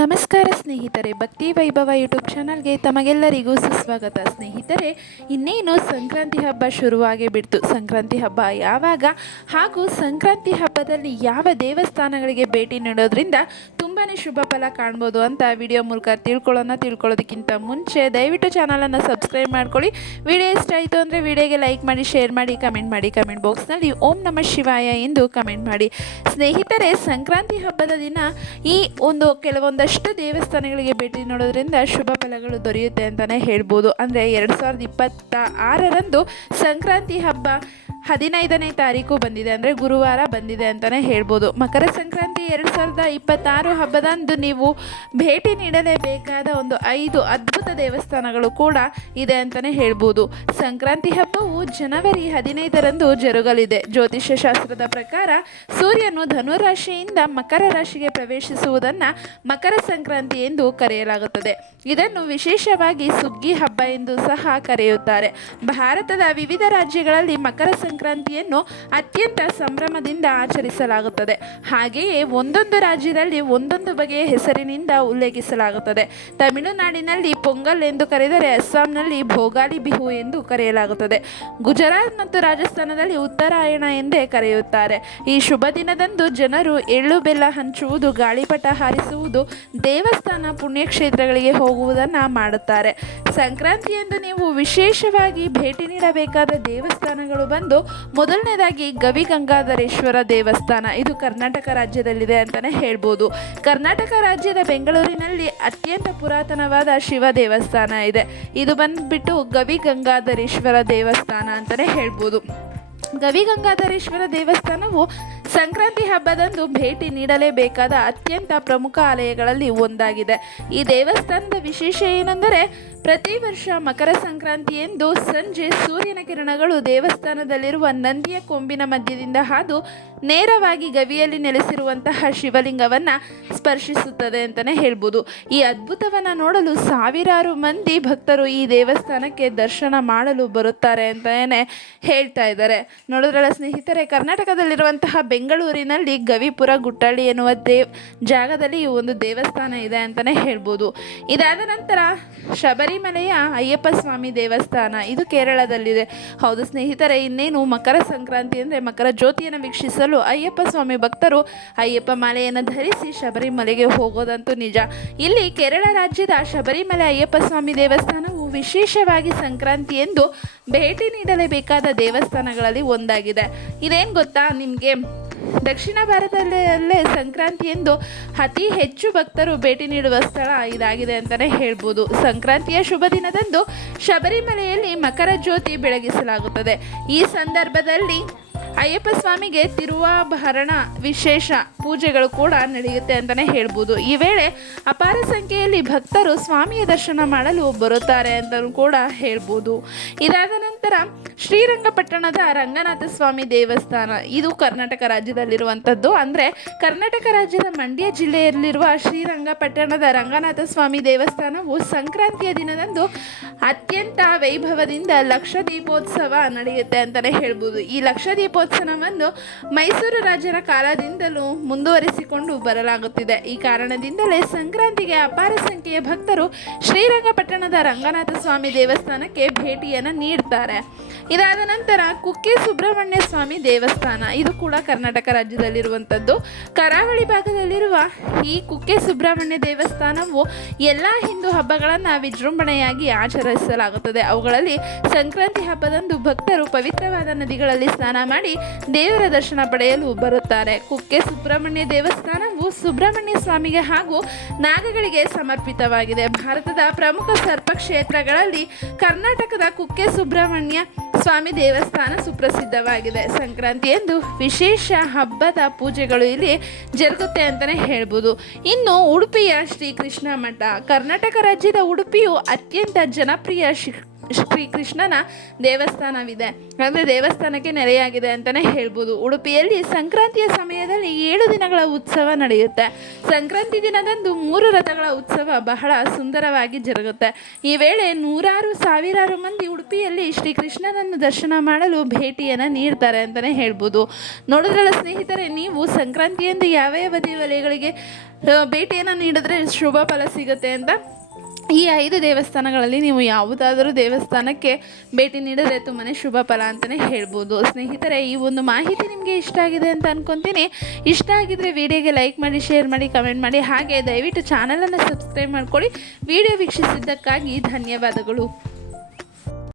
ನಮಸ್ಕಾರ ಸ್ನೇಹಿತರೆ, ಭಕ್ತಿ ವೈಭವ ಯೂಟ್ಯೂಬ್ ಚಾನಲ್ಗೆ ತಮಗೆಲ್ಲರಿಗೂ ಸುಸ್ವಾಗತ. ಸ್ನೇಹಿತರೆ, ಇನ್ನೇನು ಸಂಕ್ರಾಂತಿ ಹಬ್ಬ ಶುರುವಾಗಿ ಬಿಡ್ತು. ಸಂಕ್ರಾಂತಿ ಹಬ್ಬ ಯಾವಾಗ ಹಾಗೂ ಸಂಕ್ರಾಂತಿ ಹಬ್ಬದಲ್ಲಿ ಯಾವ ದೇವಸ್ಥಾನಗಳಿಗೆ ಭೇಟಿ ನೀಡೋದ್ರಿಂದ ತುಂಬಾ ಶುಭ ಫಲ ಕಾಣ್ಬೋದು ಅಂತ ವಿಡಿಯೋ ಮೂಲಕ ತಿಳ್ಕೊಳ್ಳೋದಕ್ಕಿಂತ ಮುಂಚೆ ದಯವಿಟ್ಟು ಚಾನಲನ್ನು ಸಬ್ಸ್ಕ್ರೈಬ್ ಮಾಡ್ಕೊಳ್ಳಿ. ವಿಡಿಯೋ ಇಷ್ಟ ಆಯಿತು ಅಂದರೆ ವಿಡಿಯೋಗೆ ಲೈಕ್ ಮಾಡಿ, ಶೇರ್ ಮಾಡಿ, ಕಮೆಂಟ್ ಮಾಡಿ. ಕಮೆಂಟ್ ಬಾಕ್ಸ್ನಲ್ಲಿ ಓಂ ನಮಃ ಶಿವಾಯ ಎಂದು ಕಮೆಂಟ್ ಮಾಡಿ. ಸ್ನೇಹಿತರೆ, ಸಂಕ್ರಾಂತಿ ಹಬ್ಬದ ದಿನ ಈ ಕೆಲವೊಂದಷ್ಟು ದೇವಸ್ಥಾನಗಳಿಗೆ ಭೇಟಿ ನೀಡೋದ್ರಿಂದ ಶುಭ ಫಲಗಳು ದೊರೆಯುತ್ತೆ ಅಂತಲೇ ಹೇಳ್ಬೋದು. ಅಂದರೆ 2026ರಂದು ಸಂಕ್ರಾಂತಿ ಹಬ್ಬ 15ನೇ ತಾರೀಕು ಬಂದಿದೆ, ಅಂದರೆ ಗುರುವಾರ ಬಂದಿದೆ ಅಂತಲೇ ಹೇಳ್ಬೋದು. ಮಕರ ಸಂಕ್ರಾಂತಿ 2026 ಹಬ್ಬದಂದು ನೀವು ಭೇಟಿ ನೀಡಲೇಬೇಕಾದ 5 ಅದ್ಭುತ ದೇವಸ್ಥಾನಗಳು ಕೂಡ ಇದೆ ಅಂತಲೇ ಹೇಳ್ಬೋದು. ಸಂಕ್ರಾಂತಿ ಹಬ್ಬವು ಜನವರಿ 15ರಂದು ಜರುಗಲಿದೆ. ಜ್ಯೋತಿಷ್ಯ ಶಾಸ್ತ್ರದ ಪ್ರಕಾರ ಸೂರ್ಯನು ಧನುರಾಶಿಯಿಂದ ಮಕರ ರಾಶಿಗೆ ಪ್ರವೇಶಿಸುವುದನ್ನು ಮಕರ ಸಂಕ್ರಾಂತಿ ಎಂದು ಕರೆಯಲಾಗುತ್ತದೆ. ಇದನ್ನು ವಿಶೇಷವಾಗಿ ಸುಗ್ಗಿ ಹಬ್ಬ ಎಂದು ಸಹ ಕರೆಯುತ್ತಾರೆ. ಭಾರತದ ವಿವಿಧ ರಾಜ್ಯಗಳಲ್ಲಿ ಮಕರ ಸಂಕ್ರಾಂತಿಯನ್ನು ಅತ್ಯಂತ ಸಂಭ್ರಮದಿಂದ ಆಚರಿಸಲಾಗುತ್ತದೆ. ಹಾಗೆಯೇ ಒಂದೊಂದು ರಾಜ್ಯದಲ್ಲಿ ಒಂದೊಂದು ಬಗೆಯ ಹೆಸರಿನಿಂದ ಉಲ್ಲೇಖಿಸಲಾಗುತ್ತದೆ. ತಮಿಳುನಾಡಿನಲ್ಲಿ ಪೊಂಗಲ್ ಎಂದು ಕರೆದರೆ ಅಸ್ಸಾಂನಲ್ಲಿ ಭೋಗಾಲಿ ಬಿಹು ಎಂದು ಕರೆಯಲಾಗುತ್ತದೆ. ಗುಜರಾತ್ ಮತ್ತು ರಾಜಸ್ಥಾನದಲ್ಲಿ ಉತ್ತರಾಯಣ ಎಂದೇ ಕರೆಯುತ್ತಾರೆ. ಈ ಶುಭ ದಿನದಂದು ಜನರು ಎಳ್ಳು ಬೆಲ್ಲ ಹಂಚುವುದು, ಗಾಳಿಪಟ ಹಾರಿಸುವುದು, ದೇವಸ್ಥಾನ ಪುಣ್ಯಕ್ಷೇತ್ರಗಳಿಗೆ ಹೋಗುವುದನ್ನು ಮಾಡುತ್ತಾರೆ. ಸಂಕ್ರಾಂತಿಯಂದು ನೀವು ವಿಶೇಷವಾಗಿ ಭೇಟಿ ನೀಡಬೇಕಾದ ದೇವಸ್ಥಾನಗಳು ಬಂದು ಮೊದಲನೇದಾಗಿ ಗವಿಗಂಗಾಧರೇಶ್ವರ ದೇವಸ್ಥಾನ. ಇದು ಕರ್ನಾಟಕ ರಾಜ್ಯದಲ್ಲಿದೆ ಅಂತಲೇ ಹೇಳ್ಬೋದು. ಕರ್ನಾಟಕ ರಾಜ್ಯದ ಬೆಂಗಳೂರಿನಲ್ಲಿ ಅತ್ಯಂತ ಪುರಾತನವಾದ ಶಿವ ದೇವಸ್ಥಾನ ಇದೆ. ಇದು ಬಂದ್ಬಿಟ್ಟು ಗವಿಗಂಗಾಧರೇಶ್ವರ ದೇವಸ್ಥಾನ ಅಂತಲೇ ಹೇಳ್ಬೋದು. ಗವಿಗಂಗಾಧರೇಶ್ವರ ದೇವಸ್ಥಾನವು ಸಂಕ್ರಾಂತಿ ಹಬ್ಬದಂದು ಭೇಟಿ ನೀಡಲೇಬೇಕಾದ ಅತ್ಯಂತ ಪ್ರಮುಖ ಆಲಯಗಳಲ್ಲಿ ಒಂದಾಗಿದೆ. ಈ ದೇವಸ್ಥಾನದ ವಿಶೇಷ ಏನೆಂದರೆ, ಪ್ರತಿ ವರ್ಷ ಮಕರ ಸಂಕ್ರಾಂತಿಯಂದು ಸಂಜೆ ಸೂರ್ಯನ ಕಿರಣಗಳು ದೇವಸ್ಥಾನದಲ್ಲಿರುವ ನಂದಿಯ ಕೊಂಬಿನ ಮಧ್ಯದಿಂದ ಹಾದು ನೇರವಾಗಿ ಗವಿಯಲ್ಲಿ ನೆಲೆಸಿರುವಂತಹ ಶಿವಲಿಂಗವನ್ನು ಸ್ಪರ್ಶಿಸುತ್ತದೆ ಅಂತಲೇ ಹೇಳ್ಬೋದು. ಈ ಅದ್ಭುತವನ್ನು ನೋಡಲು ಸಾವಿರಾರು ಮಂದಿ ಭಕ್ತರು ಈ ದೇವಸ್ಥಾನಕ್ಕೆ ದರ್ಶನ ಮಾಡಲು ಬರುತ್ತಾರೆ ಅಂತಲೇ ಹೇಳ್ತಾ ಇದ್ದಾರೆ. ನೋಡಿದ್ರಲ್ಲ ಸ್ನೇಹಿತರೆ, ಕರ್ನಾಟಕದಲ್ಲಿರುವಂತಹ ಬೆಂಗಳೂರಿನಲ್ಲಿ ಗವಿಪುರ ಗುಟ್ಟಳ್ಳಿ ಎನ್ನುವ ಜಾಗದಲ್ಲಿ ಈ ಒಂದು ದೇವಸ್ಥಾನ ಇದೆ ಅಂತಲೇ ಹೇಳ್ಬೋದು. ಇದಾದ ನಂತರ ಶಬರಿಮಲೆಯ ಅಯ್ಯಪ್ಪ ಸ್ವಾಮಿ ದೇವಸ್ಥಾನ, ಇದು ಕೇರಳದಲ್ಲಿದೆ. ಹೌದು ಸ್ನೇಹಿತರೆ, ಇನ್ನೇನು ಮಕರ ಸಂಕ್ರಾಂತಿ ಅಂದರೆ ಮಕರ ಜ್ಯೋತಿಯನ್ನು ವೀಕ್ಷಿಸಲು ಅಯ್ಯಪ್ಪ ಸ್ವಾಮಿ ಭಕ್ತರು ಅಯ್ಯಪ್ಪ ಮಾಲೆಯನ್ನು ಧರಿಸಿ ಶಬರಿಮಲೆಗೆ ಹೋಗೋದಂತೂ ನಿಜ. ಇಲ್ಲಿ ಕೇರಳ ರಾಜ್ಯದ ಶಬರಿಮಲೆ ಅಯ್ಯಪ್ಪ ಸ್ವಾಮಿ ದೇವಸ್ಥಾನವು ವಿಶೇಷವಾಗಿ ಸಂಕ್ರಾಂತಿಯಂದು ಭೇಟಿ ನೀಡಲೇಬೇಕಾದ ದೇವಸ್ಥಾನಗಳಲ್ಲಿ ಒಂದಾಗಿದೆ. ಇದೇನು ಗೊತ್ತಾ ನಿಮಗೆ, ದಕ್ಷಿಣ ಭಾರತದಲ್ಲೇ ಸಂಕ್ರಾಂತಿಯಂದು ಅತಿ ಹೆಚ್ಚು ಭಕ್ತರು ಭೇಟಿ ನೀಡುವ ಸ್ಥಳ ಇದಾಗಿದೆ ಅಂತಲೇ ಹೇಳ್ಬೋದು. ಸಂಕ್ರಾಂತಿಯ ಶುಭ ದಿನದಂದು ಶಬರಿಮಲೆಯಲ್ಲಿ ಮಕರ ಜ್ಯೋತಿ ಬೆಳಗಿಸಲಾಗುತ್ತದೆ. ಈ ಸಂದರ್ಭದಲ್ಲಿ ಅಯ್ಯಪ್ಪ ಸ್ವಾಮಿಗೆ ತಿರುವಾಭರಣ ವಿಶೇಷ ಪೂಜೆಗಳು ಕೂಡ ನಡೆಯುತ್ತೆ ಅಂತಲೇ ಹೇಳ್ಬೋದು. ಈ ವೇಳೆ ಅಪಾರ ಸಂಖ್ಯೆಯಲ್ಲಿ ಭಕ್ತರು ಸ್ವಾಮಿಯ ದರ್ಶನ ಮಾಡಲು ಬರುತ್ತಾರೆ ಅಂತಲೂ ಕೂಡ ಹೇಳ್ಬೋದು. ಇದಾದ ನಂತರ ಶ್ರೀರಂಗಪಟ್ಟಣದ ರಂಗನಾಥ ಸ್ವಾಮಿ ದೇವಸ್ಥಾನ, ಇದು ಕರ್ನಾಟಕ ರಾಜ್ಯದಲ್ಲಿರುವಂಥದ್ದು. ಅಂದರೆ ಕರ್ನಾಟಕ ರಾಜ್ಯದ ಮಂಡ್ಯ ಜಿಲ್ಲೆಯಲ್ಲಿರುವ ಶ್ರೀರಂಗಪಟ್ಟಣದ ರಂಗನಾಥ ಸ್ವಾಮಿ ದೇವಸ್ಥಾನವು ಸಂಕ್ರಾಂತಿಯ ದಿನದಂದು ಅತ್ಯಂತ ವೈಭವದಿಂದ ಲಕ್ಷ ದೀಪೋತ್ಸವ ನಡೆಯುತ್ತೆ ಅಂತಲೇ ಹೇಳ್ಬೋದು. ಈ ಲಕ್ಷ ದೀಪೋತ್ಸವವನ್ನು ಮೈಸೂರು ರಾಜರ ಕಾಲದಿಂದಲೂ ಮುಂದುವರಿಸಿಕೊಂಡು ಬರಲಾಗುತ್ತಿದೆ. ಈ ಕಾರಣದಿಂದಲೇ ಸಂಕ್ರಾಂತಿಗೆ ಅಪಾರ ಸಂಖ್ಯೆಯ ಭಕ್ತರು ಶ್ರೀರಂಗಪಟ್ಟಣದ ರಂಗನಾಥ ಸ್ವಾಮಿ ದೇವಸ್ಥಾನಕ್ಕೆ ಭೇಟಿಯನ್ನು ನೀಡ್ತಾರೆ. ಇದಾದ ನಂತರ ಕುಕ್ಕೆ ಸುಬ್ರಹ್ಮಣ್ಯ ಸ್ವಾಮಿ ದೇವಸ್ಥಾನ, ಇದು ಕೂಡ ಕರ್ನಾಟಕ ರಾಜ್ಯದಲ್ಲಿರುವಂಥದ್ದು. ಕರಾವಳಿ ಭಾಗದಲ್ಲಿರುವ ಈ ಕುಕ್ಕೆ ಸುಬ್ರಹ್ಮಣ್ಯ ದೇವಸ್ಥಾನವು ಎಲ್ಲ ಹಿಂದೂ ಹಬ್ಬಗಳನ್ನು ವಿಜೃಂಭಣೆಯಾಗಿ ಆಚರಿಸಲಾಗುತ್ತದೆ. ಅವುಗಳಲ್ಲಿ ಸಂಕ್ರಾಂತಿ ಹಬ್ಬದಂದು ಭಕ್ತರು ಪವಿತ್ರವಾದ ನದಿಗಳಲ್ಲಿ ಸ್ನಾನ ಮಾಡಿ ದೇವರ ದರ್ಶನ ಪಡೆಯಲು ಬರುತ್ತಾರೆ. ಕುಕ್ಕೆ ಸುಬ್ರಹ್ಮಣ್ಯ ದೇವಸ್ಥಾನವು ಸುಬ್ರಹ್ಮಣ್ಯ ಸ್ವಾಮಿಗೆ ಹಾಗೂ ನಾಗಗಳಿಗೆ ಸಮರ್ಪಿತವಾಗಿದೆ. ಭಾರತದ ಪ್ರಮುಖ ಸರ್ಪ ಕ್ಷೇತ್ರಗಳಲ್ಲಿ ಕರ್ನಾಟಕದ ಕುಕ್ಕೆ ಸುಬ್ರಹ್ಮಣ್ಯ ಸ್ವಾಮಿ ದೇವಸ್ಥಾನ ಸುಪ್ರಸಿದ್ಧವಾಗಿದೆ. ಸಂಕ್ರಾಂತಿಯಂದು ವಿಶೇಷ ಹಬ್ಬದ ಪೂಜೆಗಳು ಇಲ್ಲಿ ಜರುಗುತ್ತೆ ಅಂತಲೇ ಹೇಳ್ಬೋದು. ಇನ್ನು ಉಡುಪಿಯ ಶ್ರೀಕೃಷ್ಣ ಮಠ, ಕರ್ನಾಟಕ ರಾಜ್ಯದ ಉಡುಪಿಯು ಅತ್ಯಂತ ಜನಪ್ರಿಯ ಶ್ರೀಕೃಷ್ಣನ ದೇವಸ್ಥಾನವಿದೆ, ಅಂದರೆ ದೇವಸ್ಥಾನಕ್ಕೆ ನೆಲೆಯಾಗಿದೆ ಅಂತಲೇ ಹೇಳ್ಬೋದು. ಉಡುಪಿಯಲ್ಲಿ ಸಂಕ್ರಾಂತಿಯ ಸಮಯದಲ್ಲಿ 7 ದಿನಗಳ ಉತ್ಸವ ನಡೆಯುತ್ತೆ. ಸಂಕ್ರಾಂತಿ ದಿನದಂದು 3 ರಥಗಳ ಉತ್ಸವ ಬಹಳ ಸುಂದರವಾಗಿ ಜರುಗುತ್ತೆ. ಈ ವೇಳೆ ಸಾವಿರಾರು ಮಂದಿ ಉಡುಪಿಯಲ್ಲಿ ಶ್ರೀಕೃಷ್ಣನನ್ನು ದರ್ಶನ ಮಾಡಲು ಭೇಟಿಯನ್ನು ನೀಡ್ತಾರೆ ಅಂತಲೇ ಹೇಳ್ಬೋದು. ನೋಡಿದ್ರಲ್ಲ ಸ್ನೇಹಿತರೆ, ನೀವು ಸಂಕ್ರಾಂತಿಯಂದು ಯಾವ ಯಾವ ದೇವಾಲಯಗಳಿಗೆ ಭೇಟಿಯನ್ನು ನೀಡಿದ್ರೆ ಶುಭ ಫಲ ಸಿಗುತ್ತೆ ಅಂತ. ಈ 5 ದೇವಸ್ಥಾನಗಳಲ್ಲಿ ನೀವು ಯಾವುದಾದರೂ ದೇವಸ್ಥಾನಕ್ಕೆ ಭೇಟಿ ನೀಡಿದರೆ ತುಂಬಾ ಶುಭ ಫಲ ಅಂತಲೇ ಹೇಳ್ಬೋದು. ಸ್ನೇಹಿತರೆ, ಈ ಒಂದು ಮಾಹಿತಿ ನಿಮಗೆ ಇಷ್ಟ ಆಗಿದೆ ಅಂತ ಅಂದ್ಕೊತೀನಿ. ಇಷ್ಟ ಆಗಿದ್ದರೆ ವಿಡಿಯೋಗೆ ಲೈಕ್ ಮಾಡಿ, ಶೇರ್ ಮಾಡಿ, ಕಮೆಂಟ್ ಮಾಡಿ. ಹಾಗೆ ದಯವಿಟ್ಟು ಚಾನಲನ್ನು ಸಬ್ಸ್ಕ್ರೈಬ್ ಮಾಡ್ಕೊಳ್ಳಿ. ವಿಡಿಯೋ ವೀಕ್ಷಿಸಿದ್ದಕ್ಕಾಗಿ ಧನ್ಯವಾದಗಳು.